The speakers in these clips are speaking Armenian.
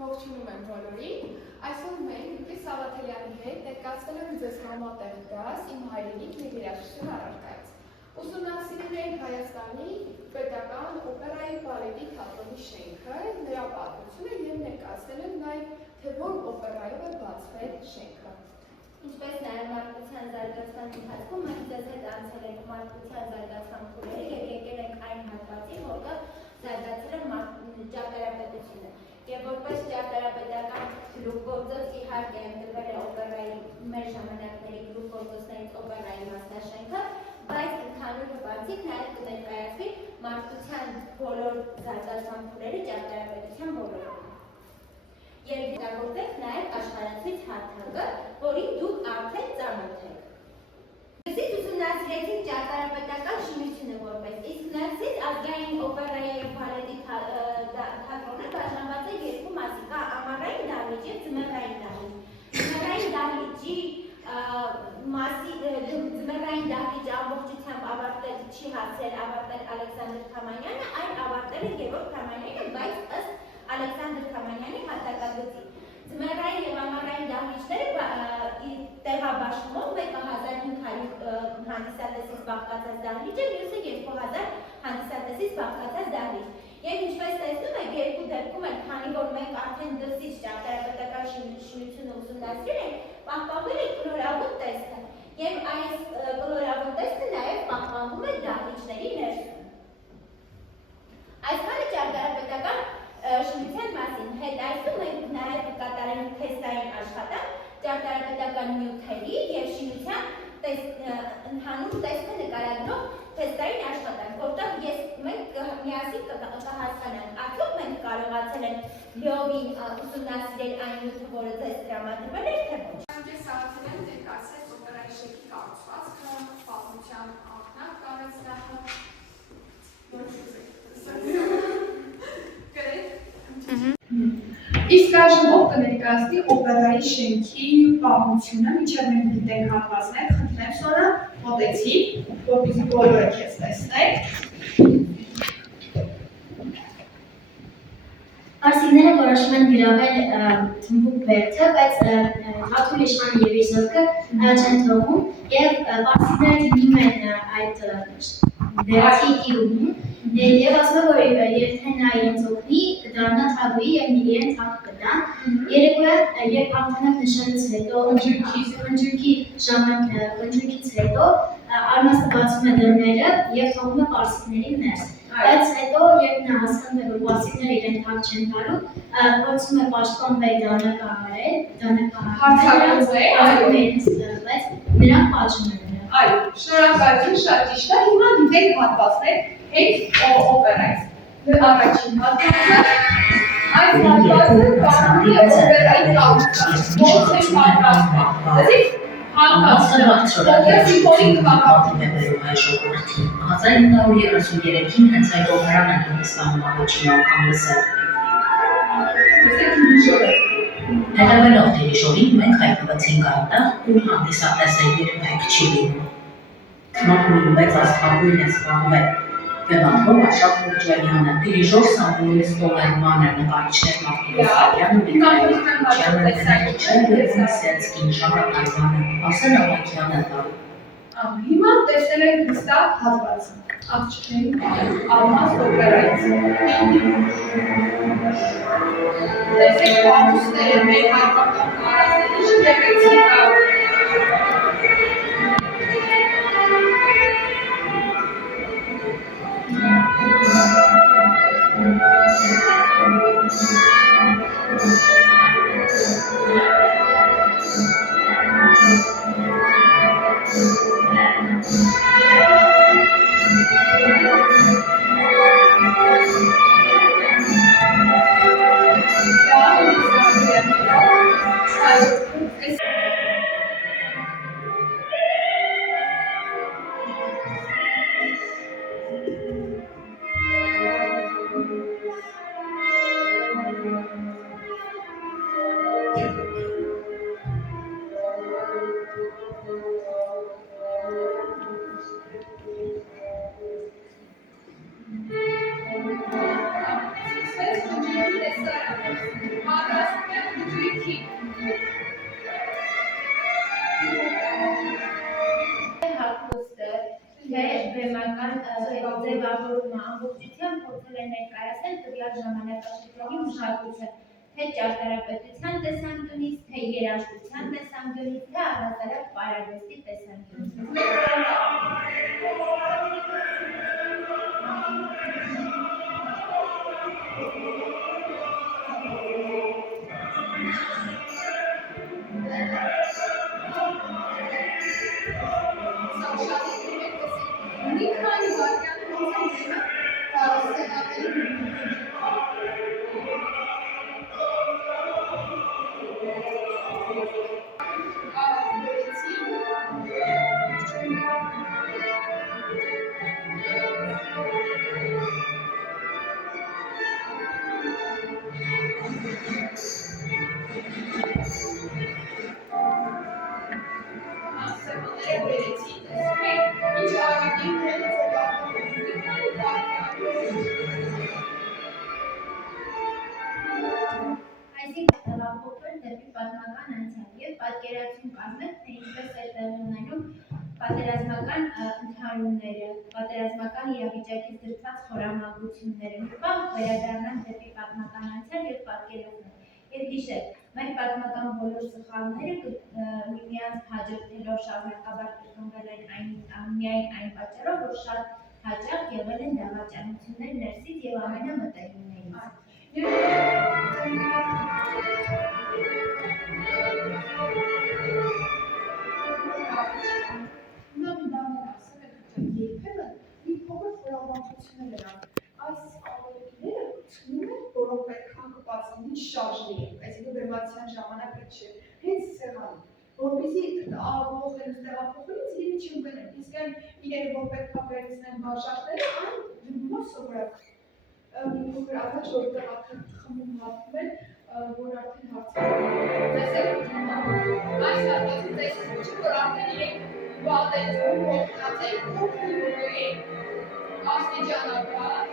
Ողջունում եմ բոլորին։ Այսօր մենք Լուկի Սավաթելյանի հետ ներկայացվել ենք ձեզ համատեղ դաս իմ հայրենիք ներերաշտություն առարկայից։ Ուսումնասիրել ենք Հայաստանի պետական օպերայի բալետի թատրոնի շենքը, նրա պատմությունը եւ ներկայացնել ենք նաեւ թե որ օպերայով է բացվել շենքը։ Ինչպես նաև մարդկության զարգացման ընթացքում մենք ձեզ հետ անցել ենք մարդկության զարգացման փուլերը եւ եկել ենք այն հատվածին, որտեղ զարգացել է ճարտարապետությունը։ Եվ որպես ճարտարապետական գլուխգործոց իհարկե ընտրվել է օպերայի մեր ժամանակների գլուխգործոցներից օպերայի մասնաշենքը, բայց ընդհանուր հպանցիկ նաև կներկայացվի մարդկության բոլոր զարգացման փուլերը ճարտարապետության ոլորտում։ Եվ դիտավորվեք նաև աշխարհացույց հարթակը, որին դուք արդեն ծանոթ եք։ Դրանից ուսումնասիրեցինք ճարտարապետական շինությունը որպես, իսկ նրանցից ազգային օպերայի և բալետի թատրոնը բաժանված է երկու մասի, կա ամառային դահլիճ և ձմեռային դահլիճ։ Ձմեռային դահլիճի ձմեռային դահլիճը ամբողջությամբ ավարտել չի հասել ավարտել Ալեքսանդր Թամանյանը, այլ ավարտել է Գևորգ Թամանյանը, բայց ըստ Ալեքսանդր Թամանյանի հատակագծի։ Ձմեռային և ամառային դահլիճները տեղաբաշխումով մեկը 1500 հանդիսատեսից բաղկացած դահլիճ է, մյուսը 2000 հանդիսատեսից բաղկացած դահլիճ։ Եվ ինչպես տեսնում եք, երկու դեպքում էլ, քանի որ մենք արդեն դրսից ճարտարապետական շինությունը ուսումնասիրել ենք, պահպանվել է կլորավուն տեսքը։ Եվ այս կլորավուն տեսքը նաև պահպանվում է դահլիճների ներսում։ Այսքանը ճարտարապետական շինության մասին, հետ այսում մենք նաև կկատարենք թեստային աշխատանք ճարտարապետական նյութերի և շինության ընդհանուր տեսքը նկարագրող թեստային աշխատանք, որտեղ մենք միասին կհասկանանք, արդյոք մենք կարողացել ենք լիովին ուսումնասիրել այն նյութը, որը ձեզ տրամադրվել էր, թե ոչ։ Ես Սավաթելյանը ներկայացրեց օպերայի շենքի կառուցվածքը, պատմության ակնակ կարեց նախը, Իսկ այժմ ով կներկայացնի օպերայի շենքի պատմությունը, մինչև մենք գիտենք հատվածներ, խնդրեմ Սոնա, մոտեցի, որպեսզի բոլորը քեզ տեսնեք։ Պարսիկները որոշում են գրավել թմբուկ բերդը, բայց Թաթուլ իշխանը և իր զորքը չեն թողում, և պարսիկները դիմում են այդ բերդի տիրուհուն, և ասում է, որ եթե նա իրենց օգնի, կդառնա թագուհի և իրեն թագ կտան։ Երեկոյան, երբ արդեն նշանից հետո, խնջույքից հետո, Արմաստը բացում է դռները և թողում է պարսիկներին ներս։ Բայց հետո, երբ նա հասկանում է, որ պարսիկները իրեն թագ չեն տալու, փորձում է պաշտպանվել բայց նրանք պատժում են նրան։ Այո, շնորհակալություն, շատ ճիշտ է, հիմա դիտենք հատվածներ այդ օպերայից։ Առաջին հատվածը, այս հատվածը պատմում է օպերայի կառուցվածքը, ոնց է պատրաստվում։ Հատվածը սիմվոլիկ պատմում է հայ ժողովրդին։ 1933-ին հենց այդ օպերան են Հնդկաստանում առաջին անգամ լսել։ Հետևելով դիրիժորին մենք հայտնվեցինք այնտեղ, ուր հանդիսատեսը երբեք չի լինում։ Քնոհուն մեծ աստղագույն է զբաղվել Գնահատող Արշակ Մուրճելյանը, դիրիժոր Սամուել Ստոլերմանը, նկարիչներ Մարտիրոս Սարյանը, Միքայել Աղջյանը, նկարիչներ Լևոն Սենցկին, Ժառա Տարվանը, Արսեն Ավագյանը տալու։ Հիմա տեսել ենք հստակ հատվածը, աղջիկների Արմաստ օպերայից։ Տեսեք պարտուստները, մեր հայկական կարասների գեղեցիկ Հագուստը թե բեմական ձևավորումը ամբողջությամբ փորձել է ներկայացնել տվյալ ժամանակաշրջանի մշակույթը, թե ճարտարապետության տեսանկյունից, թե երաժշտության տեսանկյունից, թե առհասարակ պարարվեստի տեսանկյունից։ Մի քանի վայրկյանից կարասենատերի Այսինքն տեղափոխվել դեպի պատմական անցյալ և պատկերացում կազմել, թե ինչպես էր տեղի ունենում պատերազմական ընդհարումները, պատերազմական իրավիճակից դրդված խորամանկությունները, մի պահ վերադառնալ դեպի պատմական անցյալ և պատկերացնել։ Եվ հիշել, մեր պատմական բոլոր սխալները միմյանց հաջորդելով շարունակաբար կրկնվել են միայն այն պատճառով, որ շատ հաճախ եղել են դավաճանություններ ներսից և ամենամտերիմներից։ Նա մի բան էր ասել, երբեմն մի փոքր խորամանկություններ են այս ավելիները ցնում են, որոնք պետք է հանգված լինեն շարժի, այսինքն բեմադրության ժամանակ չէ, հենց սեղանի, որպեսզի ողջերս տեղափոխելուց իրենի չընկնեն, իսկ այն իրերը, որ պետք է վերցնեն բաժակները, այն դնում է սովորական։ Մի փոքր առաջ, որտեղ արդեն խմում հատվում են, որ արդեն հարցերում տեսեք, այս հատվածում տեսնում չէ, որ արդեն իրենք վատեցում, հոգնած են, օգնում են աստիճանաբար։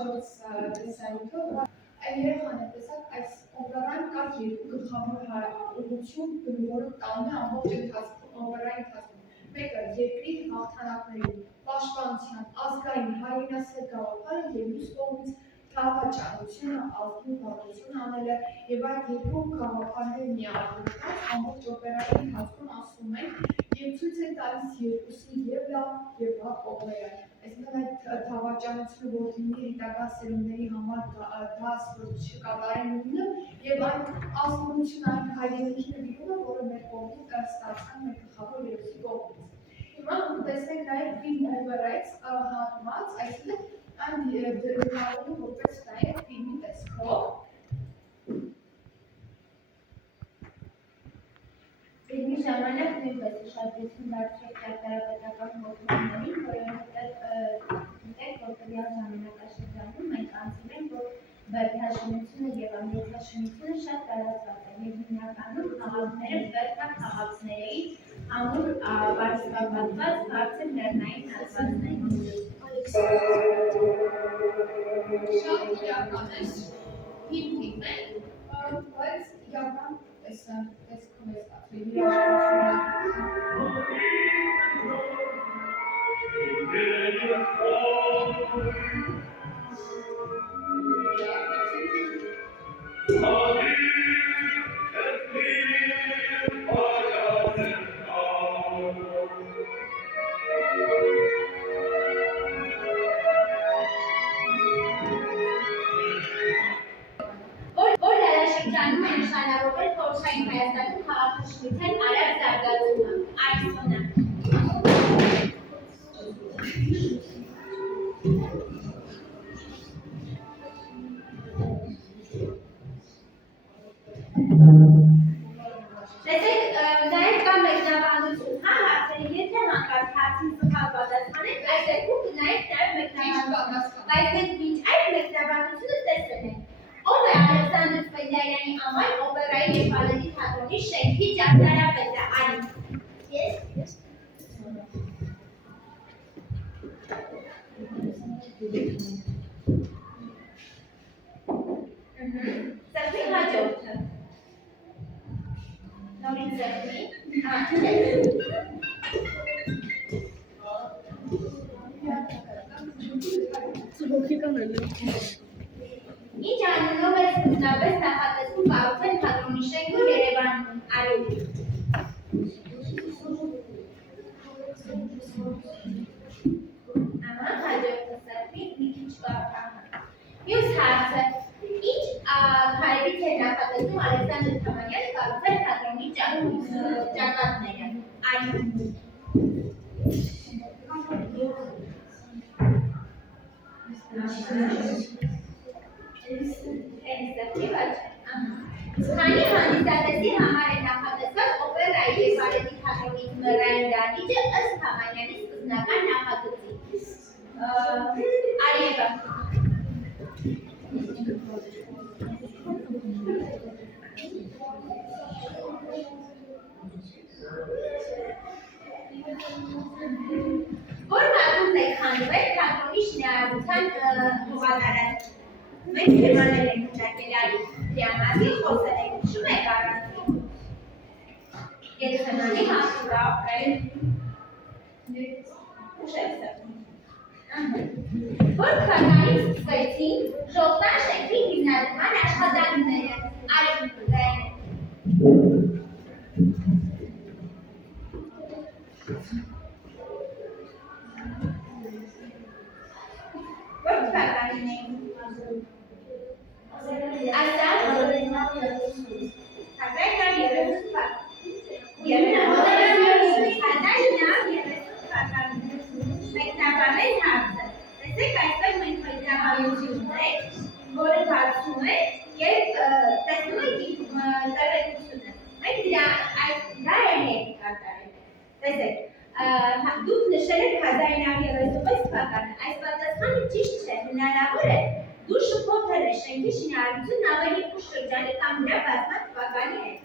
հաջորդ տեսանյութը երեխան է տեսակ այս օպերան կար երկու գլխավոր ուղղություն, որը տանում է ամբողջ ընթացքում, օպերայի ընթացքում։ Մեկը երկրի հաղթանակների պաշտպանության ազգային հայրենասեր գաղափարը եւ մյուս կողմից թավաճանությունը, ազգի վարություն անելը եւ այդ երկու գաղափարները միավորված ամբողջ օպերայի ընթացքում ասում են եւ ցույց են տալիս երկուսի եւ լավ եւ վատ կողմերը։ Այսինքն այդ թավաճանությունը որ լինի հետագա սերունդների համար դաս որ չկատարեն նույնը եւ այն ազգությունն այն հայրենիքի նվիրումը, որը մեր կողմից ստացան մեր գլխավոր երուսի կողմից։ Հիմա տեսնենք նաեւ film overrides հատված, այսինքն այն դրվագը որպես նաև ֆիլմի տեսքով։ Ֆիլմի ժամանակ նույնպես ուշադրություն դարձրեք ճարտարապետական հոդվածներին, որովհետև գիտեք, որ տվյալ ժամանակաշրջանում մենք անցել ենք, որ բերդաշինությունը եւ ամրոցաշինությունը շատ տարածված է եւ հիմնականում քաղաքները բերդաքաղաքներ էին ամուր բարձրապատված բարձր լեռնային հատվածներում։ Շատ իրական է, հիմնիկ է, բայց իրական տեսքում է ստացվել Շրջանում է նշանավորվել խորհրդային Հայաստանում քաղաքաշինության արագ զարգացումը, այսօնը։ Տեսեք, նաև կա մեկնաբանություն, հա, հարցերի, եթե հանկարծ հարցին սխալ պատասխանեք, այս դեպքում կնայեք նաև մեկնաբանություն, բայց մենք մինչ այդ մեկնաբանությունը տեսել ենք։ Ով է Ալեքսանդր Ֆեդյարյանի անվան օպերայի և բալետի թատրոնի շենքի ճարտարապետը, Անի։ Ես։ Սրբի հաջորդը։ Նորից սրբի։ Ինչ անունով է սկզբնապես նախատեսվում կառուցել թատրոնի շենքը Երևանում, Արի։ Ահա, հաջորդը սրբի, մի քիչ կապահը։ Մյուս հարցը, ինչ քայլից է նախատեսվում Ալեքսանդր Թամանյանը կառուցել թատրոնի ճակատները, Արի։ Քանի հանդիսատեսի համար է նախատեսված օպերայի և բալետի թատրոնի ձմեռային դահլիճը ըստ Թամանյանի սկզբնական նախագծի։ Արիևա։ Որ հատուկ է քանդվել թատրոնի շինարարության հողատարած։ Մենք թեմաներ ենք մշակել Արի դիամասի խոսել ենք, շում եք առանցի։ Երեխանանի հասուրա ապրել։ Ուշ եք սրվում։ Որ քանանից սկսվեցին ժողտան շենքի հիմնադրման աշխատանքները, Արի դայնը։ Որ թվականին էին։ Այսա 1930 մեկնաբանել հարցը։ Տեսեք, այստեղ մենք մեկնաբանություն ունենք, որը բացում է եւ տեսնում եք տեղեկությունը։ Մենք դա էլ կատարել։ Տեսեք, դուք նշել եք 1936 թվականը, այս պատասխանը ճիշտ չէ, հնարավոր է դու շփոթել ես շենքի շինարարությունն ավելի ուշ շրջանի կամ նրա բազմաթ թվականի հետ։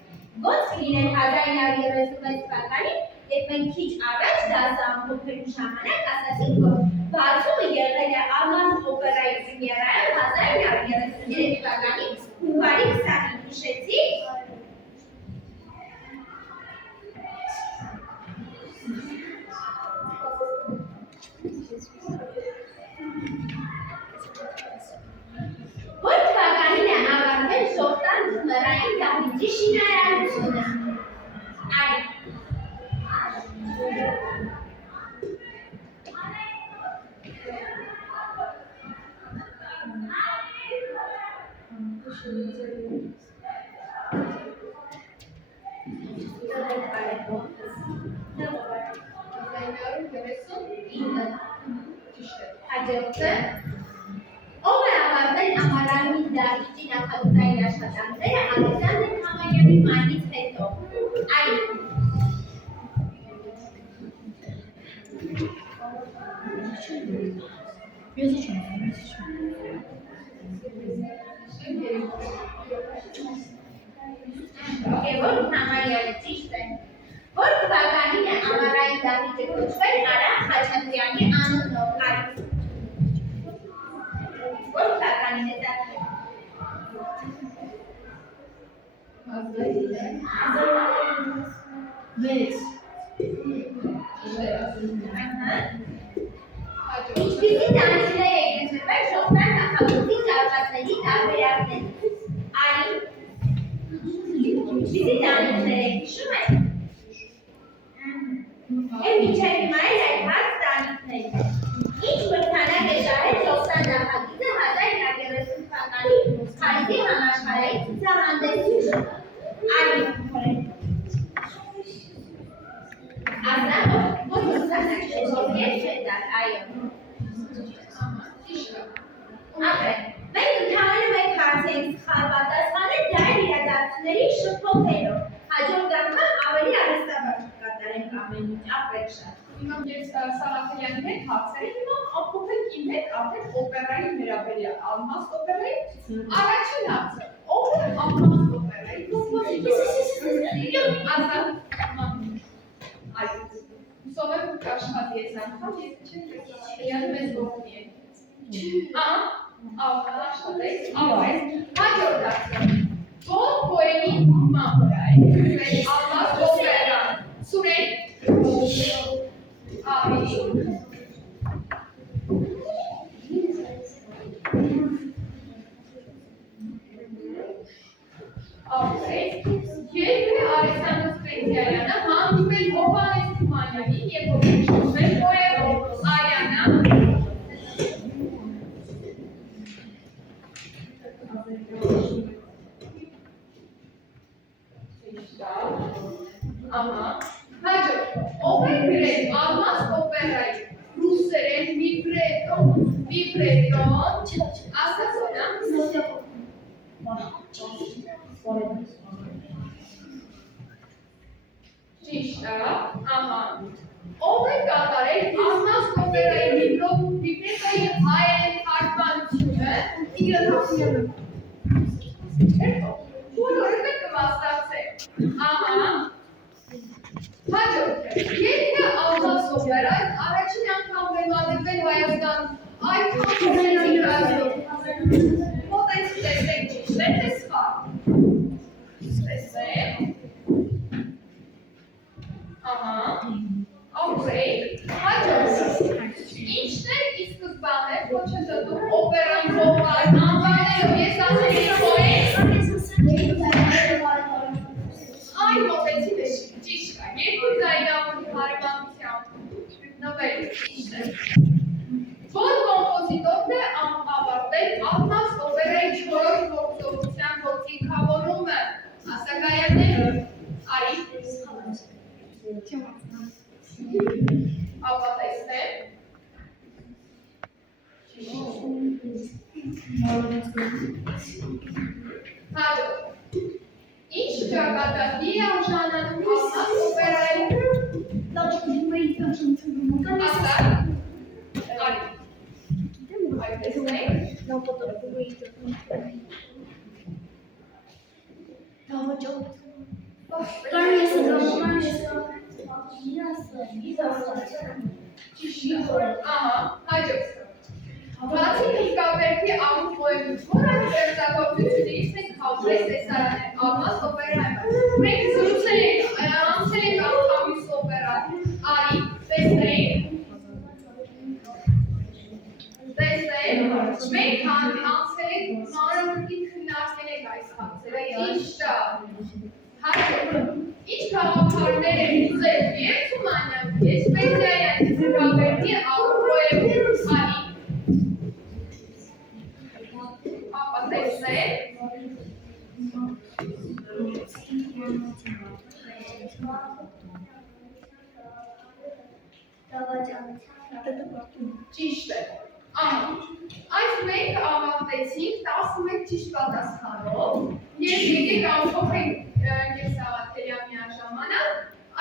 Ոնց կլիներ 1936 թվականին, երբ մենք քիչ առաջ դասը ամփոփելու ժամանակ ասացինք, որ բացումը եղել է Ալման օպերայի պրեմիերայի հաջորդը ով է ավարտել ամառանի դահլիճի նախագծային աշխատանքները Ալեքսանդր Համայանի մայրից հետո։ Այ Գևորգ Համայանը ճիշտ է։ Որ թվականին է ամառային դահլիճը կոչվել Արա Խաչատրյանի անունով։ Այ որ թվականին է դա։ Ինչպիսի տանիքներ է ենթրվել շողնար նախագծի ճարտարների տարբերակներից։ Այ ինչպիսի տանիքներ եք հիշում եք։ Եվ մինչև հիմա էլ այդ հարց տանիքներ։ Ինչ մրցանակ է շահել շողնար նախագիծը 1930 թվականի Փարիզի համաշխարհային ցուցահանդեսում։ Այ Ասա, որ մրցանակ չետակ, այո։ Ապրեք, մենք ընդհանրապես մեկ հարց ենք սխալ պատասխանել, դա է իրադարձությունների շփոթելով։ Հաջորդ անգամ ավելի արհեստաբար կկատարենք ամեն ինչ, ապրեք շատ։ Հիմա ես Սաղաթելյանի հետ հարցերի, հիմա ամփոփենք իմ հետ արդեն օպերայի վերաբերյալ, Ալմաս օպերայի առաջին հարցը։ Ով է Ալմաս օպերայի կոմպոզիտորը։ Այ հուսով եմ կաշխատի ես անգամ, ես չեմ Սաղաթելյանը մեզ ողնի է։ Աշխատեք, ապրեք, հաջորդ հարցը։ Ո՞ր պոեմի ման վրա է գրվել Ալմաս օպերան։ Սուրեն Ավելի Ապրեք, երբ է Ալեքսանդր Սպենդիարյանը հանդիպել Հովհաննես Թումանյանին և ողջունել պոեմով Արիանա Հաջորդ, ով է գրել Ալմաս օպերայի ռուսերեն վիբրետոն, ասացոնա Ճիշտ է, ով է կատարել Ալմաս օպերայի վիբրետոյի հայերեն թարգմանությունը Տիգրան Հակոբյանը։ Բոլորը պետք է մասնակցեք։ Հաջորդը, երբ Ալմաս օպերան առաջին անգամ բեմադրվել Հայաստան, այդքան փոխեցին ռադիո։ Մոտեցեք, տեսեք ճիշտ է, թե սխալ։ Տեսեք։ Ապրեք, հաջորդը, ինչն է ի սկզբանե կոչեցնում օպերան փոխարեն անվանելով ես ասել եմ պոեմ։ Այ մոտեցին է ճիշտ է, երկու ձայնավորի հարևանությամբ նվեր ճիշտ է։ Որ կոմպոզիտորն է ավարտել Ալմաս օպերայի 4-րդ գործողության գործիքավորումը, ասակայանները, արի ապա տեսնեմ։ Հաջորդ, ինչ ճակատագրի է արժանանում Ալմաս օպերայի ասա, արի, այ տեսնենք։ Հաջորդ, բացի Միկավերքի անուն պոեմից, որ այդ ստեղծագործությունից մենք հաղորդել տեսարանը Ալմաս օպերայում։ Մենք զրուցել ենք, անցել ենք անգամից օպերան, արի, տեսնենք, մենք անցել ենք մանրամասն քննարկել ենք այս հարցերը, ճիշտ է։ Հաջորդ, ինչ գաղափարներ են ուզել և Թումանյան, և Սպենդիարյանի Միկավերքի անուն պոեմից, արի։ Ապա տեսնենք։ Ճիշտ է։ Այս մենք ավարտեցինք 11 ճիշտ պատասխանով և եկեք ամփոփենք կեսավաթելյան միաժամանակ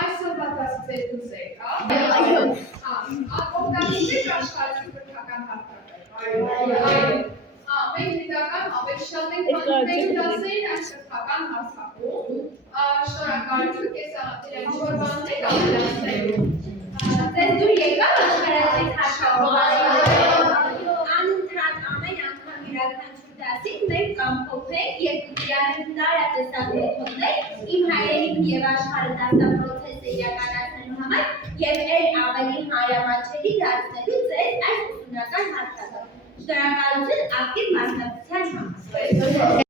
այսօրվա դասերից եկա։ Օգտագործեք աշխարհի կրթական հարթակը։ Մենք հետագան ավելի շատ ենք հանդիպել դասերին այս կրթական հարթակում։ Շնորհակալություն կեսավաթելյան շորբանն եք ավելացնելու։ Ձեզ դուր եկավ աշխարհի հարթակով։ Անընդհատ ամեն անգամ յուրաքանչյուր դասին մենք կամփոփենք և կիրառենք տարատեսակ մեթոդներ իմ հայրենիքն և աշխարհը դասապրոցեսը իրականացնելու համար և այլ ավելի հանրամատչելի դարձնելու ձեզ այս ուսումնական հարթակը։ Շնորհակալություն ակտիվ մասնակցության համար։